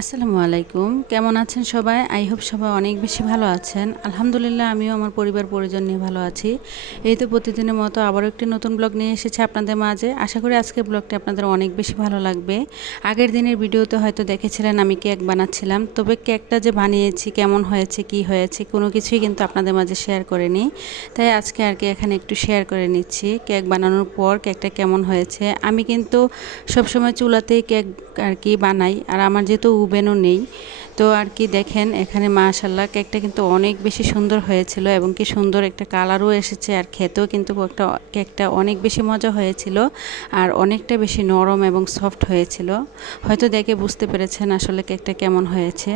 আসসালামু আলাইকুম। কেমন আছেন সবাই? আই হোপ সবাই অনেক বেশি ভালো আছেন। আলহামদুলিল্লাহ, আমিও আমার পরিবার পরিজন নিয়ে ভালো আছি। এই তো প্রতিদিনের মতো আবারও একটি নতুন ব্লগ নিয়ে এসেছি আপনাদের মাঝে। আশা করি আজকের ব্লগটি আপনাদের অনেক বেশি ভালো লাগবে। আগের দিনের ভিডিওতে হয়তো দেখেছিলেন আমি কেক বানাচ্ছিলাম। তবে কেকটা যে বানিয়েছি, কেমন হয়েছে, কি হয়েছে, কোনো কিছুই কিন্তু আপনাদের মাঝে শেয়ার করিনি। তাই আজকে আর কি এখানে একটু শেয়ার করে নিচ্ছি। কেক বানানোর পর কেকটা কেমন হয়েছে। আমি কিন্তু সবসময় চুলাতেই কেক আর কি বানাই। আর আমার যেহেতু ওভেনও নেই তো আর কি দেখেন, এখানে মাশাল্লাহ কেকটা কিন্তু অনেক বেশি সুন্দর হয়েছিল এবং কি সুন্দর একটা কালারও এসেছে আর খেতেও কিন্তু একটা কেকটা অনেক বেশি মজা হয়েছিল আর অনেকটা বেশি নরম এবং সফট হয়েছিল। হয়তো দেখে বুঝতে পেরেছেন আসলে কেকটা কেমন হয়েছে।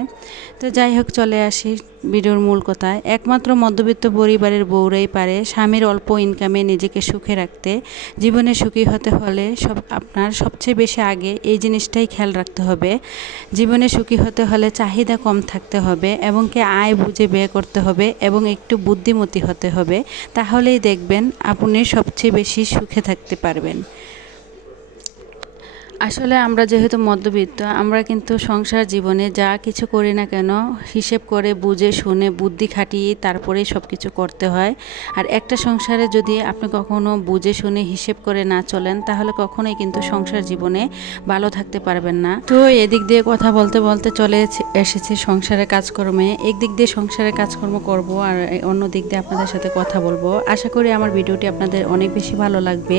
তো যাই হোক, চলে আসি ভিডিওর মূল কথায়। একমাত্র মধ্যবিত্ত পরিবারের বউরাই পারে স্বামীর অল্প ইনকামে নিজেকে সুখে রাখতে। জীবনে সুখী হতে হলে সব আপনার সবচেয়ে বেশি আগে এই জিনিসটাই খেয়াল রাখতে হবে। জীবনে সুখী হতে হলে চাহিদা কম থাকতে হবে এবং কি আয় বুঝে ব্যয় করতে হবে এবং একটু বুদ্ধিমতী হতে হবে, তাহলেই দেখবেন আপনি সবচেয়ে বেশি সুখে থাকতে পারবেন। আসলে আমরা যেহেতু মধ্যবিত্ত, আমরা কিন্তু সংসার জীবনে যা কিছু করি না কেন, হিসেব করে, বুঝে, শুনে, বুদ্ধি খাটিয়ে তারপরেই সব কিছু করতে হয়। আর একটা সংসারে যদি আপনি কখনো বুঝে, শুনে, হিসেব করে না চলেন, তাহলে কখনোই কিন্তু সংসার জীবনে ভালো থাকতে পারবেন না। তো এদিক দিয়ে কথা বলতে বলতে চলে এসেছি সংসারের কাজকর্মে। একদিক দিয়ে সংসারের কাজকর্ম করব আর অন্য দিক দিয়ে আপনাদের সাথে কথা বলব। আশা করি আমার ভিডিওটি আপনাদের অনেক বেশি ভালো লাগবে।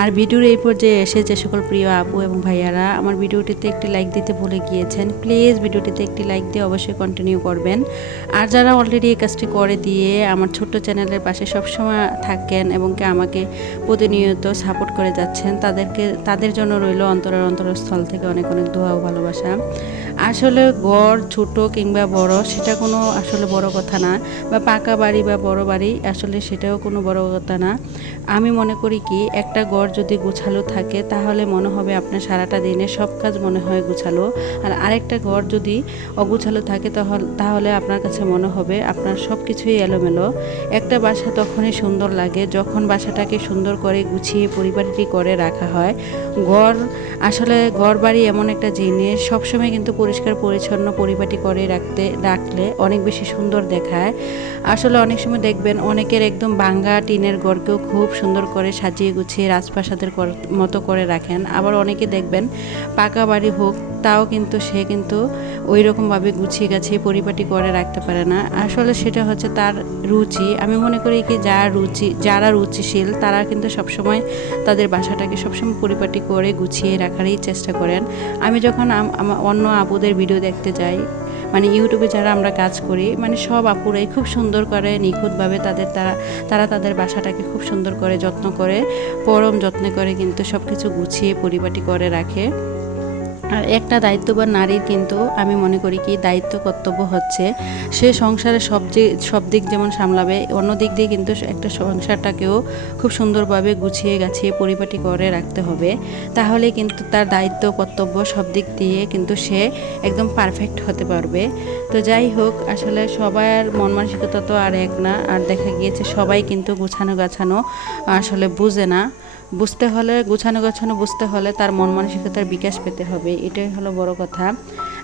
আর ভিডিওর এই পর্যায়ে এসে যে সকল প্রিয় আপু এবং ভাইয়ারা, আমার ভিডিওটিতে একটি লাইক দিতে ভুলে গিয়েছেন প্লিজ ভিডিওটিতে একটি লাইক দিয়ে অবশ্যই কন্টিনিউ করবেন। আর যারা অলরেডি এই কাজটি করে দিয়ে আমার ছোট্ট চ্যানেলের পাশে সবসময় থাকেন এবং কে আমাকে প্রতিনিয়ত সাপোর্ট করে যাচ্ছেন, তাদেরকে, তাদের জন্য রইল অন্তরের অন্তরস্থল থেকে অনেক অনেক দোয়া ও ভালোবাসা। আসলে গড় ছোট কিংবা বড়, সেটা কোনো আসলে বড় কথা না বা পাকা বাড়ি বা বড় বাড়ি, আসলে সেটাও কোনো বড় কথা না। আমি মনে করি কি, একটা গড় যদি গোছালো থাকে, তাহলে মনে হবে আপনার সারাটা দিনে সব কাজ মনে হয় গুছালো। আর আরেকটা ঘর যদি অগুছালো থাকে তাহলে আপনার কাছে মনে হবে আপনার সব কিছুই এলোমেলো। একটা বাসা তখনই সুন্দর লাগে যখন বাসাটাকে সুন্দর করে গুছিয়ে পরিবারটি করে রাখা হয়। ঘর, আসলে ঘর বাড়ি এমন একটা জিনিস, সবসময় কিন্তু পরিষ্কার পরিচ্ছন্ন পরিপাটি করে রাখতে, রাখলে অনেক বেশি সুন্দর দেখায়। আসলে অনেক সময় দেখবেন অনেকের একদম বাঙ্গা টিনের ঘরকেও খুব সুন্দর করে সাজিয়ে গুছিয়ে রাজপ্রাসাদের মতো করে রাখেন। আবার অনেকে দেখবেন, পাকা বাড়ি হোক, তাও কিন্তু সে কিন্তু ওই রকমভাবে গুছিয়ে গাছিয়ে পরিপাটি করে রাখতে পারে না। আসলে সেটা হচ্ছে তার রুচি। আমি মনে করি কি যার রুচি, যারা রুচিশীল, তারা কিন্তু সবসময় তাদের বাসাটাকে সবসময় পরিপাটি করে গুছিয়ে রাখারই চেষ্টা করেন। আমি যখন অন্য আপুদের ভিডিও দেখতে যাই মানে ইউটিউবে যারা আমরা কাজ করি মানে সব আপুরাই খুব সুন্দর করে, নিখুঁতভাবে তাদের তারা তারা তাদের বাসাটাকে খুব সুন্দর করে যত্ন করে, পরম যত্নে করে কিন্তু সব কিছু গুছিয়ে পরিপাটি করে রাখে। আর একটা দায়িত্ববান নারীর কিন্তু আমি মনে করি কি দায়িত্ব কর্তব্য হচ্ছে। সে সংসারে সব যে, সব দিক যেমন সামলাবে, অন্য দিক দিয়ে কিন্তু একটা সংসারটাকেও খুব সুন্দরভাবে গুছিয়ে গাছিয়ে পরিপাটি করে রাখতে হবে। তাহলে কিন্তু তার দায়িত্ব, কর্তব্য সব দিক দিয়ে কিন্তু সে একদম পারফেক্ট হতে পারবে। তো যাই হোক, আসলে সবার মন মানসিকতা তো আর এক না, আর দেখা গিয়েছে সবাই কিন্তু গুছানো গাছানো আসলে বুঝে না। বুঝতে হলে, গুছানো গোছানো বুঝতে হলে তার মন মানসিকতার বিকাশ পেতে হবে। এটাই হলো বড় কথা।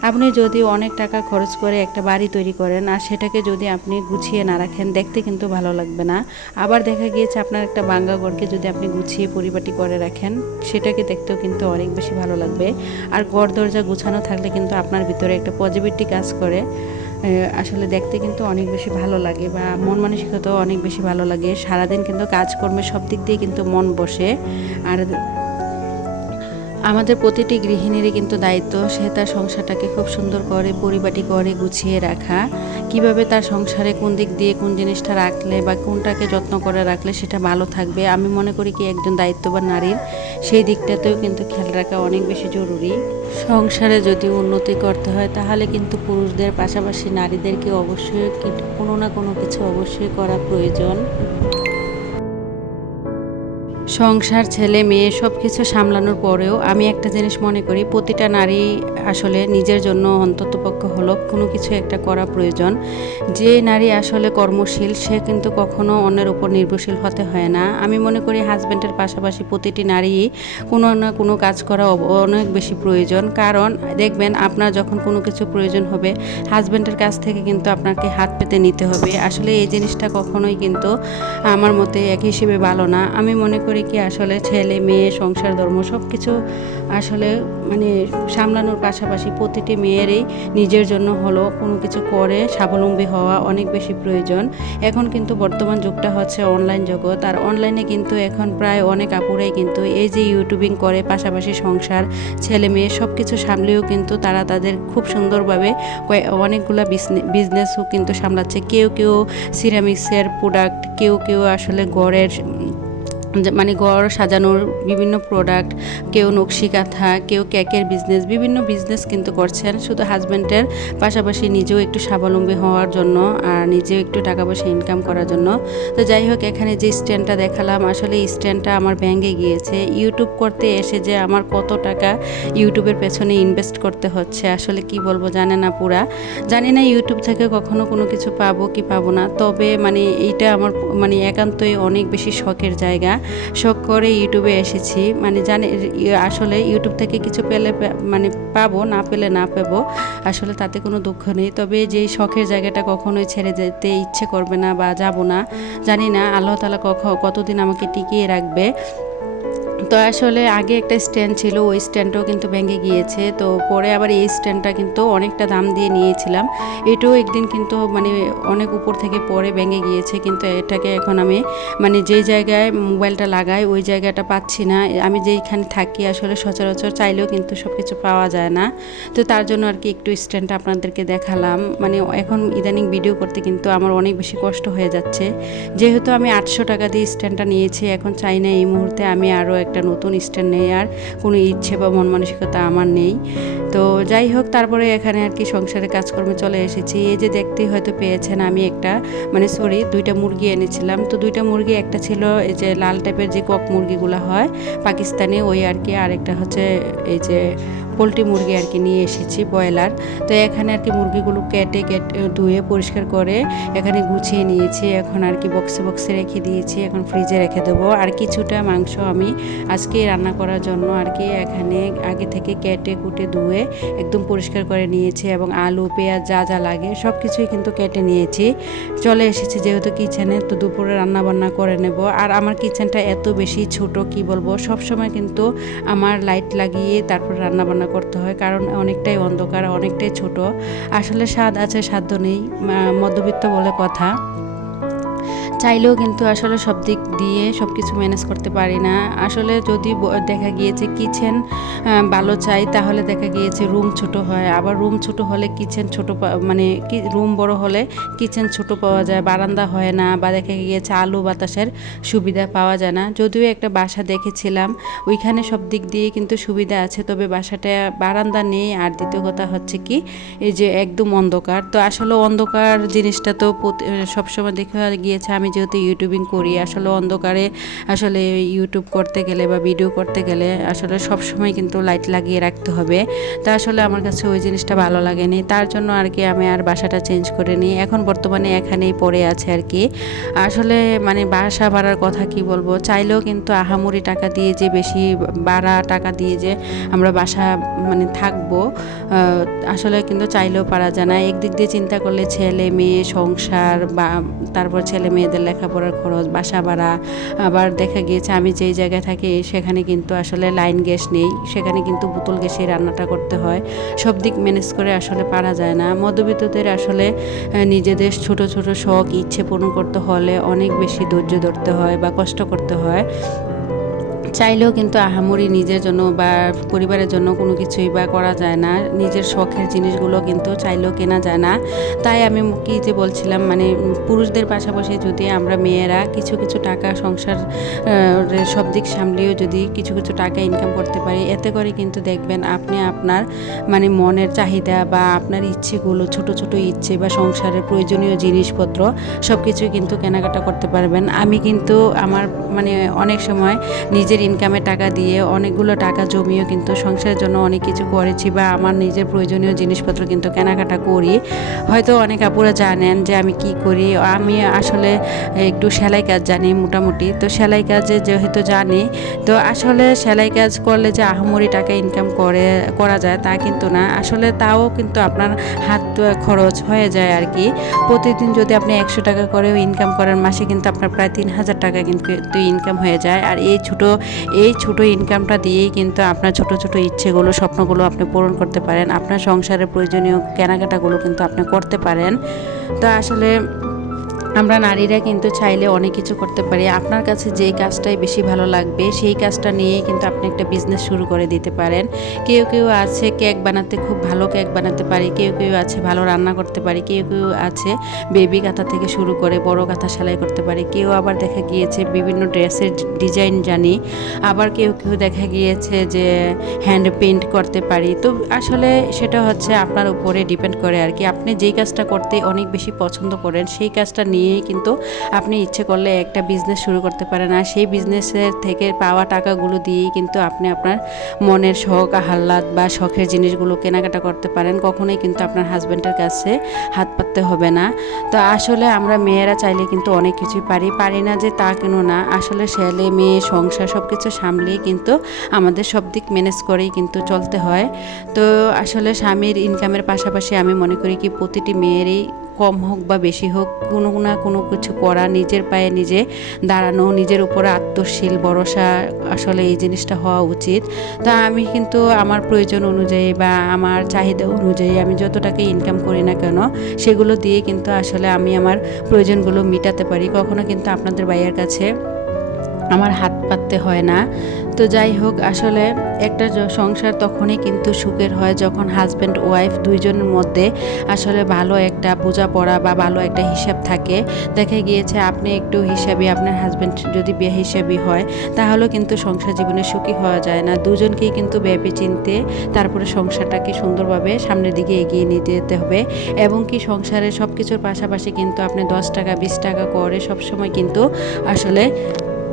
আপনি যদি অনেক টাকা খরচ করে একটা বাড়ি তৈরি করেন আর সেটাকে যদি আপনি গুছিয়ে না রাখেন, দেখতে কিন্তু ভালো লাগবে না। আবার দেখা গিয়েছে আপনার একটা বাঙ্গা ঘরকে যদি আপনি গুছিয়ে পরিপাটি করে রাখেন, সেটাকে দেখতেও কিন্তু অনেক বেশি ভালো লাগবে। আর ঘর দরজা গুছানো থাকলে কিন্তু আপনার ভিতরে একটা পজিটিভিটি কাজ করে। আসলে দেখতে কিন্তু অনেক বেশি ভালো লাগে বা মন মানসিকতাও অনেক বেশি ভালো লাগে। সারাদিন কিন্তু কাজকর্মের সব দিক দিয়ে কিন্তু মন বসে। আর আমাদের প্রতিটি গৃহিণীরই কিন্তু দায়িত্ব সে তার সংসারটাকে খুব সুন্দর করে, পরিপাটি করে, গুছিয়ে রাখা। কীভাবে তার সংসারে কোন দিক দিয়ে কোন জিনিসটা রাখলে বা কোনটাকে যত্ন করে রাখলে সেটা ভালো থাকবে, আমি মনে করি কি একজন দায়িত্ববান নারীর সেই দিকটাতেও কিন্তু খেয়াল রাখা অনেক বেশি জরুরি। সংসারে যদি উন্নতি করতে হয়, তাহলে কিন্তু পুরুষদের পাশাপাশি নারীদেরকে অবশ্যই কোনো না কোনো কিছু অবশ্যই করা প্রয়োজন। সংসার, ছেলে, মেয়ে সব কিছু সামলানোর পরেও আমি একটা জিনিস মনে করি, প্রতিটা নারী আসলে নিজের জন্য অন্ততপক্ষ হলো কোনো কিছু একটা করা প্রয়োজন। যে নারী আসলে কর্মশীল, সে কিন্তু কখনো অন্যের উপর নির্ভরশীল হতে হয় না। আমি মনে করি হাজব্যান্ডের পাশাপাশি প্রতিটি নারী কোনো না কোনো কাজ করা অনেক বেশি প্রয়োজন। কারণ দেখবেন আপনার যখন কোনো কিছু প্রয়োজন হবে হাজব্যান্ডের কাছ থেকে কিন্তু আপনাকে হাত পেতে নিতে হবে। আসলে এই জিনিসটা কখনোই কিন্তু আমার মতে এক হিসেবে ভালো না। আমি মনে করি কি আসলে ছেলে, মেয়ে, সংসার, ধর্ম সব কিছু আসলে মানে সামলানোর পাশাপাশি প্রতিটি মেয়েরই নিজের জন্য হলো কোনো কিছু করে স্বাবলম্বী হওয়া অনেক বেশি প্রয়োজন। এখন কিন্তু বর্তমান যুগটা হচ্ছে অনলাইন জগৎ, আর অনলাইনে কিন্তু এখন প্রায় অনেক আপুরাই কিন্তু এই যে ইউটিউবিং করে, পাশাপাশি সংসার, ছেলে, মেয়ে সব কিছু সামলেও কিন্তু তারা তাদের খুব সুন্দরভাবে অনেকগুলা বিজনেসও কিন্তু সামলাচ্ছে। কেউ কেউ সিরামিক্সের প্রোডাক্ট কেউ কেউ আসলে গড়ের মানে ঘর সাজানোর বিভিন্ন প্রোডাক্ট কেউ নকশি কাঁথা, কেউ কেকের বিজনেস বিভিন্ন বিজনেস কিন্তু করছেন। শুধু হাজব্যান্ডের পাশাপাশি নিজেও একটু স্বাবলম্বী হওয়ার জন্য আর নিজেও একটু টাকা পয়সা ইনকাম করার জন্য। তো যাই হোক, এখানে যে স্ট্যান্ডটা দেখালাম, আসলে স্ট্যান্ডটা আমার ব্যাঙ্গে গিয়েছে। ইউটিউব করতে এসে যে আমার কত টাকা ইউটিউবের পেছনে ইনভেস্ট করতে হচ্ছে, আসলে কি বলব জানে না পুরা। জানি না ইউটিউব থেকে কখনো কোনো কিছু পাবো কি পাবো না, তবে মানে এইটা আমার মানে একান্তই অনেক বেশি শখের জায়গা। শখ করে ইউটিউবে এসেছি। মানে জানি আসলে ইউটিউব থেকে কিছু পেলে মানে পাবো, না পেলে না পাবো, আসলে তাতে কোনো দুঃখ নেই। তবে যেই শখের জায়গাটা কখনোই ছেড়ে যেতে ইচ্ছে করবে না বা যাব না, জানি না, আল্লাহ তালা কখ, কতদিন আমাকে টিকিয়ে রাখবে। তো আসলে আগে একটা স্ট্যান্ড ছিল, ওই স্ট্যান্ডটাও কিন্তু ভেঙে গিয়েছে। তো পরে আবার এই স্ট্যান্ডটা কিন্তু অনেকটা দাম দিয়ে নিয়েছিলাম। এটাও একদিন কিন্তু মানে অনেক উপর থেকে পরে ভেঙে গিয়েছে, কিন্তু এটাকে এখন আমি মানে যেই জায়গায় মোবাইলটা লাগাই, ওই জায়গাটা পাচ্ছি না। আমি যেইখানে থাকি আসলে সচরাচর চাইলেও কিন্তু সব কিছু পাওয়া যায় না। তো তার জন্য আর কি একটু স্ট্যান্ডটা আপনাদেরকে দেখালাম। মানে এখন ইদানিং ভিডিও করতে কিন্তু আমার অনেক বেশি কষ্ট হয়ে যাচ্ছে। যেহেতু আমি আটশো টাকা দিয়ে স্ট্যান্ডটা নিয়েছি, এখন চাই না এই মুহূর্তে আমি আরও একটা নতুন ইস্ট নেই আর কোনো ইচ্ছে বা মন মানসিকতা আমার নেই। তো যাই হোক, তারপরে এখানে আর কি সংসারে কাজকর্মে চলে এসেছি। এই যে দেখতেই হয়তো পেয়েছেন আমি একটা মানে সরি দুইটা মুরগি এনেছিলাম। তো দুইটা মুরগি, একটা ছিল এই যে লাল টাইপের যে কক মুরগিগুলো হয়, পাকিস্তানি, ওই আর কি, আরেকটা হচ্ছে এই যে পোলট্রি মুরগি আর কি নিয়ে এসেছি, ব্রয়লার। তো এখানে আর কি মুরগিগুলো কেটে কেটে ধুয়ে পরিষ্কার করে এখানে গুছিয়ে নিয়েছি। এখন আর কি বক্সে বক্সে রেখে দিয়েছি, এখন ফ্রিজে রেখে দেবো। আর কিছুটা মাংস আমি আজকে রান্না করার জন্য আর কি এখানে আগে থেকে কেটে কুটে ধুয়ে একদম পরিষ্কার করে নিয়েছি এবং আলু, পেঁয়াজ যা যা লাগে সব কিছুই কিন্তু কেটে নিয়েছি। চলে এসেছি যেহেতু কিচেনে তো দুপুরে রান্না বান্না করে নেব। আর আমার কিচেনটা এত বেশি ছোট, কি বলব? সব সময় কিন্তু আমার লাইট লাগিয়ে তারপর রান্না বান্না করতে হয়, কারণ অনেকটাই অন্ধকার, অনেকটাই ছোট। আসলে স্বাদ আছে সাধ্য নেই মধ্যবিত্ত বলে কথা। চাইলেও কিন্তু আসলে সব দিক দিয়ে সব কিছু ম্যানেজ করতে পারি না। আসলে যদি দেখা গিয়েছে কিচেন ভালো চাই, তাহলে দেখা গিয়েছে রুম ছোট হয়। আবার রুম ছোট হলে কিচেন ছোট মানে রুম বড় হলে কিচেন ছোট পাওয়া যায়, বারান্দা হয় না বা দেখা গিয়েছে আলো বাতাসের সুবিধা পাওয়া যায় না। যদিও একটা বাসা দেখেছিলাম, ওইখানে সব দিক দিয়ে কিন্তু সুবিধা আছে, তবে বাসাটা, বারান্দা নেই। আর দ্বিতীয় কথা হচ্ছে কি, এই যে একদম অন্ধকার। তো আসলে অন্ধকার জিনিসটা তো সবসময় দেখা গিয়েছে, আমি যেহেতু ইউটিউবিং করি, আসলে অন্ধকারে আসলে ইউটিউব করতে গেলে বা ভিডিও করতে গেলে আসলে সব সময় কিন্তু লাইট লাগিয়ে রাখতে হবে। তা আসলে আমার কাছে ওই জিনিসটা ভালো লাগেনি। তার জন্য আর কি আমি আর বাসাটা চেঞ্জ করে নিই। এখন বর্তমানে এখানেই পড়ে আছে আর কি। আসলে মানে বাসা ভাড়ার কথা কি বলব? চাইলেও কিন্তু আহামরি টাকা দিয়ে যে বেশি বাড়া টাকা দিয়ে যে আমরা বাসা মানে থাকব আসলে কিন্তু চাইলেও পারা যায় না। একদিক দিয়ে চিন্তা করলে ছেলে, মেয়ে, সংসার বা তারপর ছেলে মেয়েদের লেখাপড়ার খরচ, বাসা ভাড়া, আবার দেখা গিয়েছে আমি যেই জায়গায় থাকি সেখানে কিন্তু আসলে লাইন গ্যাস নেই, সেখানে কিন্তু বোতল গ্যাসে রান্নাটা করতে হয়। সব দিক ম্যানেজ করে আসলে পারা যায় না। মধ্যবিত্তদের আসলে নিজেদের ছোট ছোট শখ, ইচ্ছে পূরণ করতে হলে অনেক বেশি ধৈর্য ধরতে হয় বা কষ্ট করতে হয়। চাইলেও কিন্তু আহামরি নিজের জন্য বা পরিবারের জন্য কোনো কিছুই বা করা যায় না। নিজের শখের জিনিসগুলো কিন্তু চাইলেও কেনা যায় না। তাই আমি কি যে বলছিলাম মানে পুরুষদের পাশাপাশি যদি আমরা মেয়েরা কিছু কিছু টাকা সংসার সব দিক সামলিয়েও যদি কিছু কিছু টাকা ইনকাম করতে পারি, এতে করে কিন্তু দেখবেন আপনি আপনার মানে মনের চাহিদা বা আপনার ইচ্ছেগুলো, ছোট ছোট ইচ্ছে বা সংসারের প্রয়োজনীয় জিনিসপত্র সব কিছুই কিন্তু কেনাকাটা করতে পারবেন। আমি কিন্তু আমার মানে অনেক সময় নিজের ইনকামের টাকা দিয়ে অনেকগুলো টাকা জমিয়েও কিন্তু সংসারের জন্য অনেক কিছু করেছি বা আমার নিজের প্রয়োজনীয় জিনিসপত্র কিন্তু কেনাকাটা করি। হয়তো অনেক আপুরা জানেন যে আমি কি করি। আমি আসলে একটু সেলাই কাজ জানি মোটামুটি। তো সেলাই কাজে যেহেতু জানি, তো আসলে সেলাই কাজ করলে যে আহামরি টাকা ইনকাম করে, করা যায় তা কিন্তু না। আসলে তাও কিন্তু আপনার হাত খরচ হয়ে যায় আর কি প্রতিদিন যদি আপনি একশো টাকা করেও ইনকাম করেন, মাসে কিন্তু আপনার প্রায় তিন হাজার টাকা কিন্তু ইনকাম হয়ে যায়। আর এই ছোট এই ছোট ইনকামটা দিয়েই কিন্তু আপনার ছোট ছোট ইচ্ছেগুলো, স্বপ্নগুলো আপনি পূরণ করতে পারেন। আপনার সংসারের প্রয়োজনীয় কেনাকাটাগুলো কিন্তু আপনি করতে পারেন। তো আসলে আমরা নারীরা কিন্তু চাইলে অনেক কিছু করতে পারি। আপনার কাছে যেই কাজটাই বেশি ভালো লাগবে, সেই কাজটা নিয়েই কিন্তু আপনি একটা বিজনেস শুরু করে দিতে পারেন। কেউ কেউ আছে কেক বানাতে খুব ভালো কেক বানাতে পারি, কেউ কেউ আছে ভালো রান্না করতে পারি, কেউ কেউ আছে বেবি কাঁথা থেকে শুরু করে বড় কাঁথা সেলাই করতে পারি। কেউ আবার দেখা গিয়েছে বিভিন্ন ড্রেসের ডিজাইন জানি, আবার কেউ কেউ দেখা গিয়েছে যে হ্যান্ড পেইন্ট করতে পারি। তো আসলে সেটা হচ্ছে আপনার উপরে ডিপেন্ড করে আর কি। আপনি যেই কাজটা করতে অনেক বেশি পছন্দ করেন, সেই কাজটা নিয়েই কিন্তু আপনি ইচ্ছে করলে একটা বিজনেস শুরু করতে পারেন। আর সেই বিজনেসের থেকে পাওয়া টাকাগুলো দিয়েই কিন্তু আপনি আপনার মনের শখ, আহ্লাদ বা শখের জিনিসগুলো কেনাকাটা করতে পারেন। কখনোই কিন্তু আপনার হাজব্যান্ডের কাছে হাত পাততে হবে না। তো আসলে আমরা মেয়েরা চাইলে কিন্তু অনেক কিছুই পারি। পারি না যে তা কেন না। আসলে ছেলে, মেয়ে, সংসার সব কিছু সামলেই কিন্তু আমাদের সব দিক ম্যানেজ করেই কিন্তু চলতে হয়। তো আসলে স্বামীর ইনকামের পাশাপাশি আমি মনে করি কি প্রতিটি মেয়েরই কম হোক বা বেশি হোক, কোনো না কোনো কিছু করা, নিজের পায়ে নিজে দাঁড়ানো, নিজের উপরে আত্মশীল, ভরসা আসলে এই জিনিসটা হওয়া উচিত। তা আমি কিন্তু আমার প্রয়োজন অনুযায়ী বা আমার চাহিদা অনুযায়ী আমি যত টাকা ইনকাম করি না কেন, সেগুলো দিয়ে কিন্তু আসলে আমি আমার প্রয়োজনগুলো মেটাতে পারি। কখনো কিন্তু আপনাদের ভাইয়ের কাছে আমার হাত পাততে হয় না। তো যাই হোক, আসলে একটা সংসার তখনই কিন্তু সুখের হয় যখন হাজব্যান্ড ওয়াইফ দুইজনের মধ্যে আসলে ভালো একটা বোঝাপড়া বা ভালো একটা হিসাব থাকে। দেখা গিয়েছে আপনি একটু হিসাবই আপনার হাজব্যান্ড যদি বিয়ে হিসাবই হয়, তাহলেও কিন্তু সংসার জীবনে সুখী হওয়া যায় না। দুজনকেই কিন্তু ভেবে চিনতে তারপরে সংসারটাকে সুন্দরভাবে সামনের দিকে এগিয়ে নিয়ে যেতে হবে। এবং কি সংসারের সব কিছুর পাশাপাশি কিন্তু আপনি দশ টাকা, বিশ টাকা করে সবসময় কিন্তু আসলে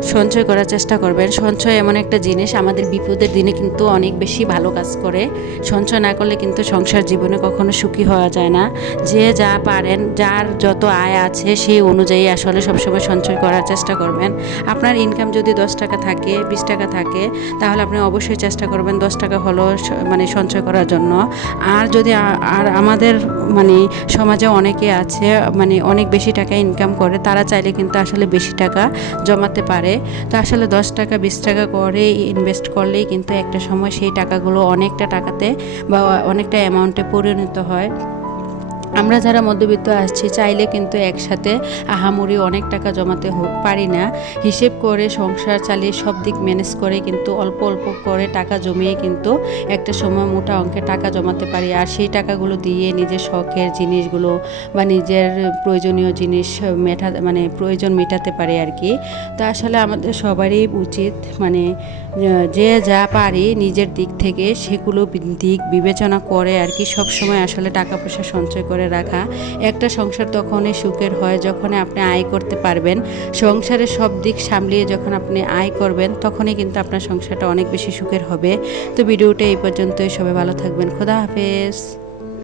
সঞ্চয় করার চেষ্টা করবেন। সঞ্চয় এমন একটা জিনিস, আমাদের বিপদের দিনে কিন্তু অনেক বেশি ভালো কাজ করে। সঞ্চয় না করলে কিন্তু সংসার জীবনে কখনো সুখী হওয়া যায় না। যে যা পারেন, যার যত আয় আছে, সেই অনুযায়ী আসলে সবসময় সঞ্চয় করার চেষ্টা করবেন। আপনার ইনকাম যদি দশ টাকা থাকে, বিশ টাকা থাকে, তাহলে আপনি অবশ্যই চেষ্টা করবেন দশ টাকা হলো মানে সঞ্চয় করার জন্য। আর যদি আর আমাদের মানে সমাজে অনেকে আছে মানে অনেক বেশি টাকা ইনকাম করে, তারা চাইলে কিন্তু আসলে বেশি টাকা জমাতে পারে। তো আসলে দশ টাকা, বিশ টাকা করে ইনভেস্ট করলেই কিন্তু একটা সময় সেই টাকাগুলো অনেকটা টাকাতে বা অনেকটা অ্যামাউন্টে পরিণত হয়। আমরা যারা মধ্যবিত্ত আসছি, চাইলে কিন্তু একসাথে আহামরি অনেক টাকা জমাতে পারি না। হিসেব করে সংসার চালিয়ে সব দিক ম্যানেজ করে কিন্তু অল্প অল্প করে টাকা জমিয়ে কিন্তু একটা সময় মোটা অঙ্কের টাকা জমাতে পারি। আর সেই টাকাগুলো দিয়ে নিজের শখের জিনিসগুলো বা নিজের প্রয়োজনীয় জিনিস মেটা মানে প্রয়োজন মেটাতে পারে আর কি। তো আসলে আমাদের সবারই উচিত মানে যে যা পারি নিজের দিক থেকে সেগুলো দিক বিবেচনা করে আর কি সব সময় আসলে টাকা পয়সা সঞ্চয় করে রাখা। একটা সংসার তখনই সুখের হয় যখন আপনি আয় করতে পারবেন। সংসারের সব দিক সামলিয়ে যখন আপনি আয় করবেন, তখনই কিন্তু আপনার সংসারটা অনেক বেশি সুখের হবে। তো ভিডিওটা এই পর্যন্তই। সবাই ভালো থাকবেন। খোদা হাফেজ।